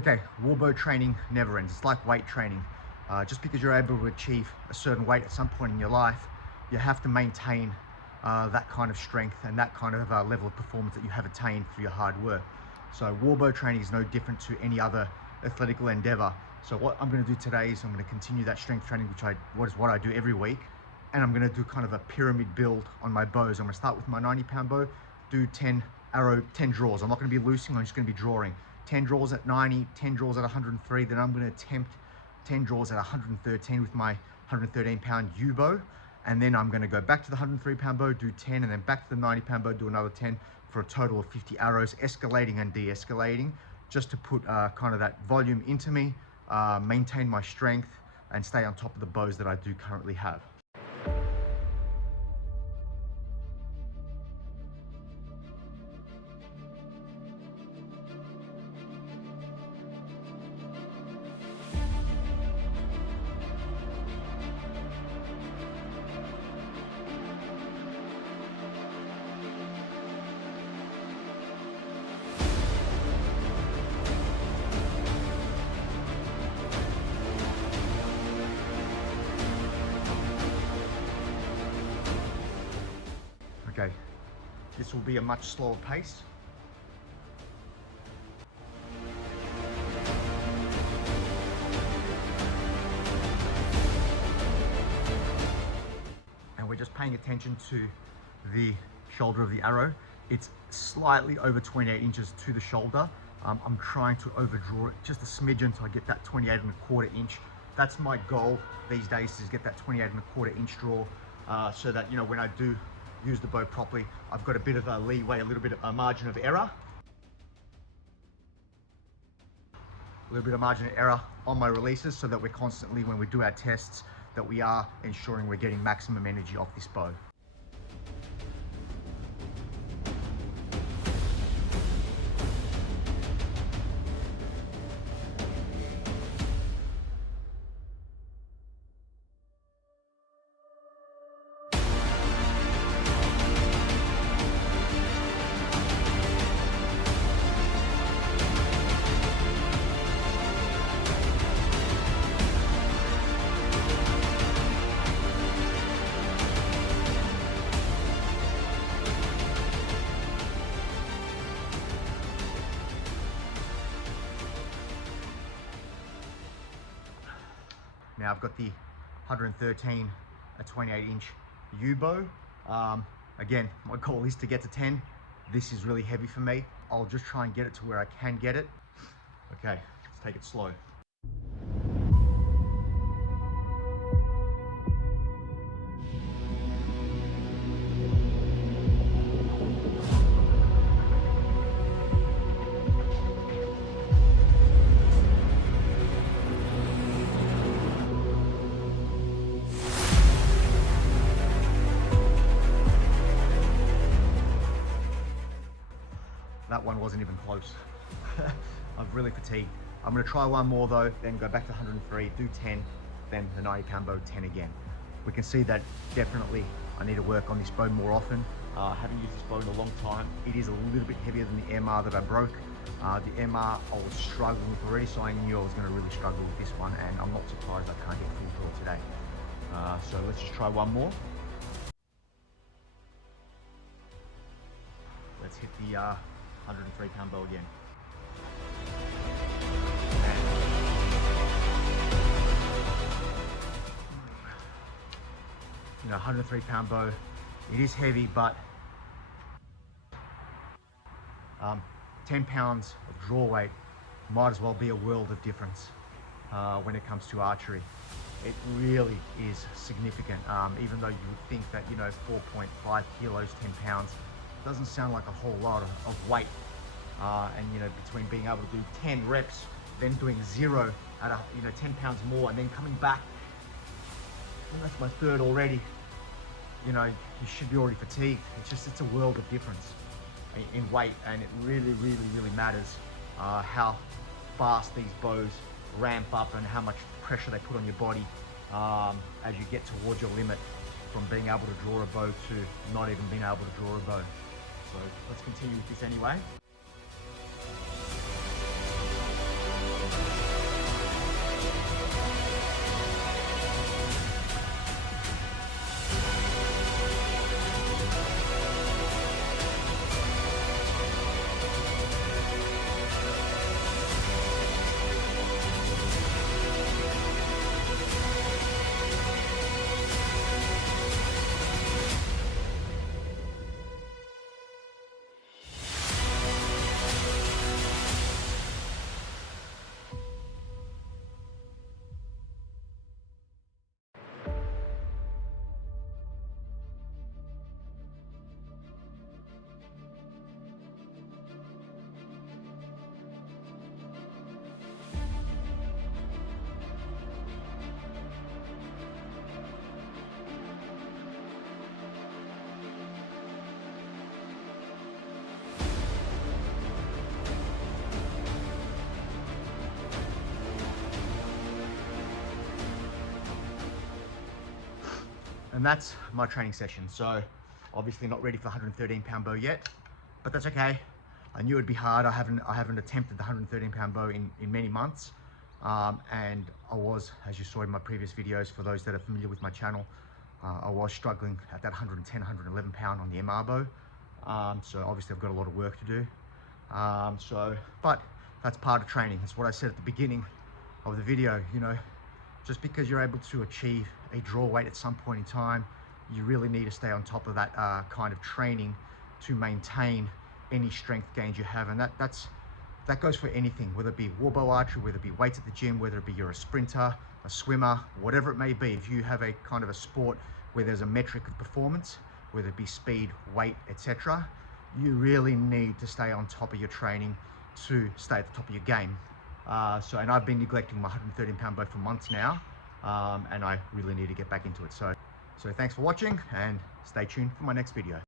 Okay, warbow training never ends. It's like weight training. Just because you're able to achieve a certain weight at some point in your life, you have to maintain that kind of strength and that kind of level of performance that you have attained through your hard work. So warbow training is no different to any other athletical endeavor. So what I'm going to do today is I'm going to continue that strength training, which is what I do every week. And I'm going to do kind of a pyramid build on my bows. I'm going to start with my 90-pound bow, do 10 draws. I'm not going to be loosing, I'm just going to be drawing. 10 draws at 90, 10 draws at 103, then I'm going to attempt 10 draws at 113 with my 113-pound U bow. And then I'm going to go back to the 103-pound bow, do 10, and then back to the 90-pound bow, do another 10 for a total of 50 arrows, escalating and de-escalating, just to put kind of that volume into me, maintain my strength, and stay on top of the bows that I do currently have. Okay, this will be a much slower pace. And we're just paying attention to the shoulder of the arrow. It's slightly over 28 inches to the shoulder. I'm trying to overdraw it just a smidgen until I get that 28¼ inch. That's my goal these days, is get that 28¼ inch draw, so that, you know, when I do use the bow properly, I've got a bit of a leeway, a little bit of a margin of error. A little bit of margin of error on my releases, so that we're constantly, when we do our tests, that we are ensuring we're getting maximum energy off this bow. Now I've got the 113, a 28-inch U bow. Again, my goal is to get to 10. This is really heavy for me. I'll just try and get it to where I can get it. Okay, let's take it slow. That one wasn't even close. I've really fatigued. I'm going to try one more though, then go back to 103, do 10, then the 90-pound bow 10 again. We can see that definitely I need to work on this bow more often. Haven't used this bow in a long time. It is a little bit heavier than the MR that I broke. The MR I was struggling with already, so I knew I was going to really struggle with this one, and I'm not surprised I can't get full draw today. So let's just try one more. Let's hit the 103-pound bow again. You know, 103-pound bow, it is heavy, but 10 pounds of draw weight might as well be a world of difference when it comes to archery. It really is significant, even though you would think that, you know, 4.5 kilos, 10 pounds, doesn't sound like a whole lot of weight. And, you know, between being able to do 10 reps, then doing 0 at 10 pounds more, and then coming back, and that's my third already, you know, you should be already fatigued. It's a world of difference in weight, and it really matters how fast these bows ramp up and how much pressure they put on your body as you get towards your limit, from being able to draw a bow to not even being able to draw a bow. So let's continue with this anyway. And that's my training session. So obviously not ready for the 113 pound bow yet, but that's okay. I knew it'd be hard. I haven't attempted the 113 pound bow in many months. And I was, as you saw in my previous videos, for those that are familiar with my channel, I was struggling at that 110, 111 pound on the MR bow. So obviously I've got a lot of work to do. But that's part of training. That's what I said at the beginning of the video. You know, just because you're able to achieve a draw weight at some point in time, you really need to stay on top of that kind of training to maintain any strength gains you have. And that goes for anything, whether it be warbow archery, whether it be weights at the gym, whether it be you're a sprinter, a swimmer, whatever it may be. If you have a kind of a sport where there's a metric of performance, whether it be speed, weight, etc., you really need to stay on top of your training to stay at the top of your game. And I've been neglecting my 113 pound bow for months now, and I really need to get back into it. So thanks for watching, and stay tuned for my next video.